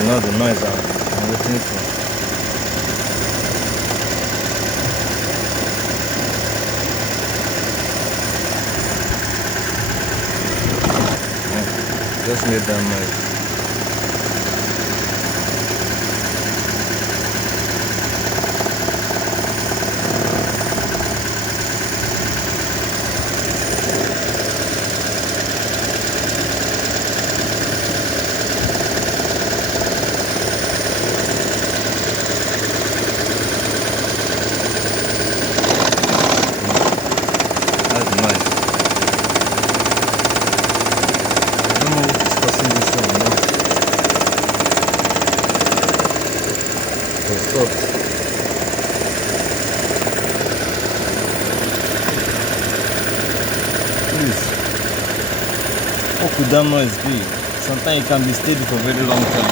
is not the noise I'm waiting for. Just made that noise. That's nice. I don't know what is causing this one now. It stopped. Please, what could that noise be? Sometimes it can be steady for a very long time.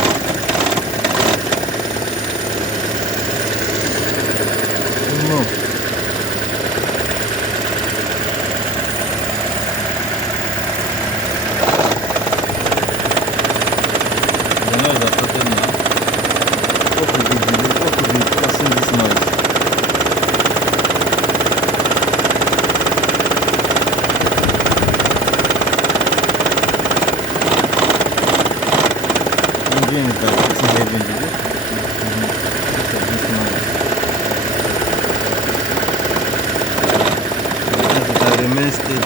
I don't know. The noise has started now. What could be causing this noise? Engine is getting heavy into it. Look at this noise. If I remain steady.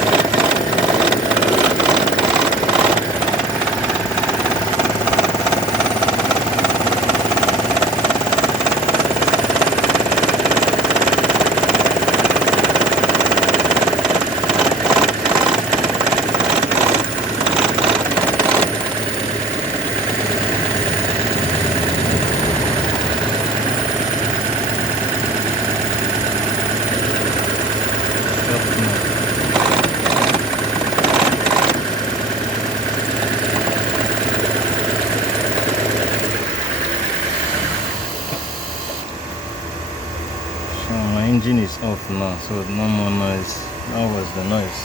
So my engine is off now, so no more noise. That was the noise.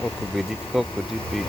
What could it be?